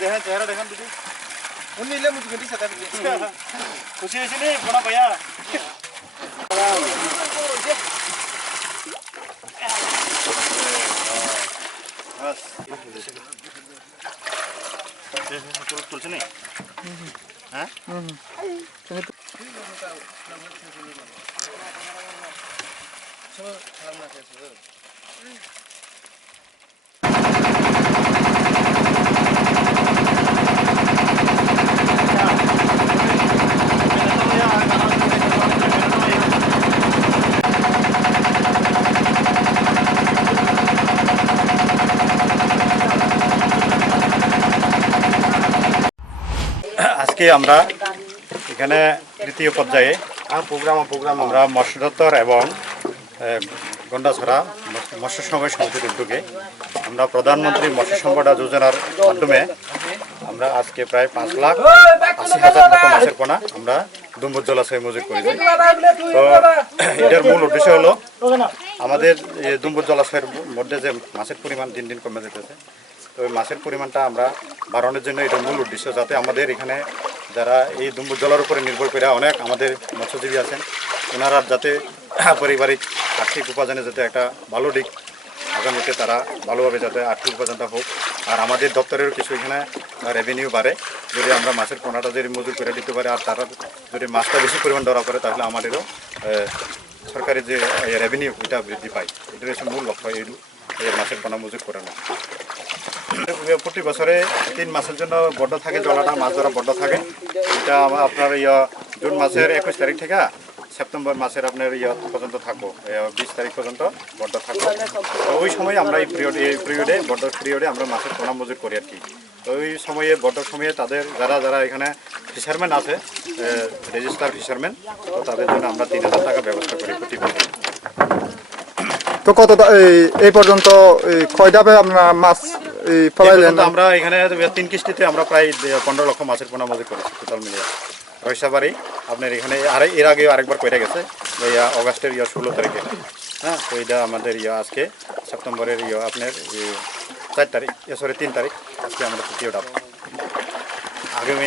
দেখেন চেহারা দেখেন দিদি উনিলে মুঝে গেলি সাথে খুশি হয়েছে নি বড় ভাইয়া বাস তুলছে নি হ্যাঁ আজকে আমরা এখানে তৃতীয় পর্যায়ে প্রোগ্রাম আমরা মৎস্য দপ্তর এবং গন্ডাছড়া মৎস্য সংঘ সমিতির উদ্যোগে আমরা প্রধানমন্ত্রী মৎস্য সম্পদ যোজনার মাধ্যমে আমরা আজকে প্রায় 5,80,000 মতো মাছের পোনা আমরা ডুম্বুর জলাশয়ে মজুত করেছি। তো এটার মূল উদ্দেশ্য হলো আমাদের ডুম্বুর জলাশয়ের মধ্যে যে মাছের পরিমাণ দিন দিন কমে যেতেছে, তো ওই মাছের পরিমাণটা আমরা বাড়ানোর জন্য এটার মূল উদ্দেশ্য, যাতে আমাদের এখানে যারা এই ডুম্বুর জলের উপরে নির্ভর করে অনেক আমাদের মৎস্যজীবী আছেন, ওনারা যাতে পারিবারিক আর্থিক উপার্জনে যাতে একটা ভালো দিক আগামীতে তারা ভালোভাবে যাতে আর্থিক উপার্জনটা হোক, আর আমাদের দপ্তরেরও কিছু এখানে রেভিনিউ বাড়ে যদি আমরা মাছের পোনাটা যদি মজুর করে দিতে পারি, আর তারা যদি মাছটা বেশি পরিমাণ ধরা করে তাহলে আমাদেরও সরকারি যে রেভিনিউ এটা বৃদ্ধি পায়। এটার হচ্ছে মূল লক্ষ্য এই মাছের পোনা মজুর করানো। প্রতি বছরে 3 মাসের জন্য বদ্ধ থাকে জলাটা, মাছ ধরা বদ্ধ থাকে। এটা আপনার জুন মাসের 21 তারিখ থেকে সেপ্টেম্বর মাসের আপনার পর্যন্ত থাকবো, 20 তারিখ পর্যন্ত বদ্ধ থাকবো। তো ওই সময় আমরা এই বদ্ধ পিরিয়ডে আমরা মাছের পোনা মজুর করি আর কি। তো ওই সময়ে বদ্ধ সময়ে তাদের যারা এখানে ফিশারম্যান আছে, রেজিস্টার ফিশারম্যান, তো তাদের জন্য আমরা 3,000 টাকা ব্যবস্থা করি প্রতি বছর। তো কত এই পর্যন্ত কয় ধাপে আপনার মাছ ফলাইলেন? আমরা এখানে 3 কিস্তিতে আমরা প্রায় 15 লক্ষ মাছের পোনা মজুর করেছি টোটাল মিলিয়ে। রয়সাবাড়ি আপনার এখানে এর আগেও আরেকবার কইরা গেছে অগাস্টের 16 তারিখে। হ্যাঁ, তো এটা আমাদের আজকে সেপ্টেম্বরের আপনার 3 তারিখ আজকে আমাদের তৃতীয় ধাপ। আগামী